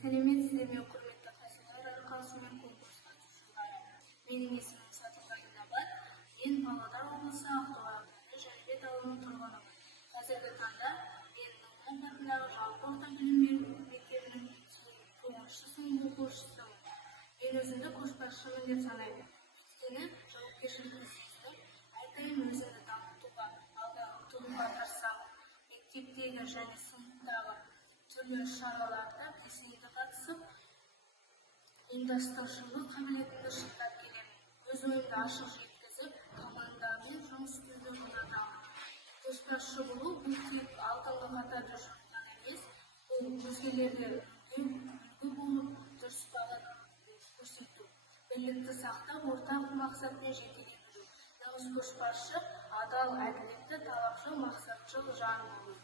Сәлеметсіздер ме, құрметті қайсылар арқасымен конкурсқа қатысушылары. Менің есімім Сатылбай Инабат. Мен Павлодар облысы Ақтоғай ауданы Жәнібек ауылының тұрғынымын. Қазіргі таңда мен Нұрлан атындағы жалпы орта білім беру мектебінің 9-шы сынып оқушысымын. Мен өзімді көшбасшымын деп санаймын. Өйткені жауапкершілікті сезініп, әрдайым өзімді дамытуға, алға ұмтылуға тырысамын. Мектептегі және сыныптағы түрлі шараларда белсенді қатысып, ұйымдастырушылық қабілетімді шыңдап келемін. Өз ойымды ашық жеткізіп, командамен жұмыс істеуді ұнатамын. Көшбасшы болу бұл тек алдыңғы қатарда жүріп қана емес, бұл өзгелерге үлгі болып дұрыс бағыт көрсету, бірлікті сақтап, ортақ мақсатпен жетелей. Нағыз көшбасшы адал, әділетті, талапшыл, мақсатшыл жан болу.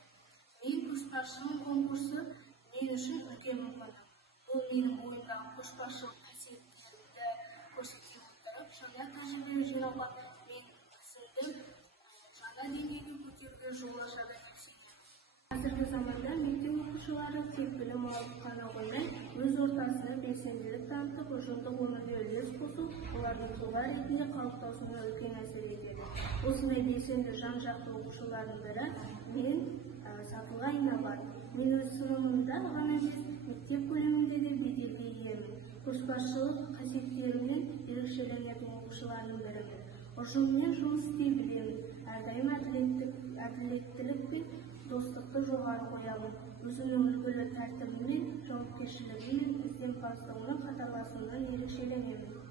Мен көшбасшымын конкурсы мен үшін үлкен мүмкіндік. Бұл менің бойымдағы көшбасшылық қасиеттерімді көрсете отырып, жаңа тәжірибе жинауға, мен ісімді жаңа деңгейге көтеруге жол ашады деп сенемін. Қазіргі заманда мектеп оқушылары тек білім алып қана қоймай, өз ортасында белсенділік танытып, ұжымдық өмірге үлес қосу, олардың тұлға ретінде қалыптасуына үлкен әсер етеді. Осындай белсенді жан-жақты оқушылардың бірі мен Сатылбай Инабат. Мен өз сыныбымда ғана емес, мектеп көлемінде де беделге иемін. Көшбасшылық қасиеттерімен ерекшеленетін оқушылардың бірімін. Ұжыммен жұмыс істей білемін. Әрдайым әділеттілік пен достықты жоғары қоямын. Өзімнің үлгілі тәртібімен, жауапкершілігімен, ізденімпаздығыммен, қатарласуымнан ерекшеленемін.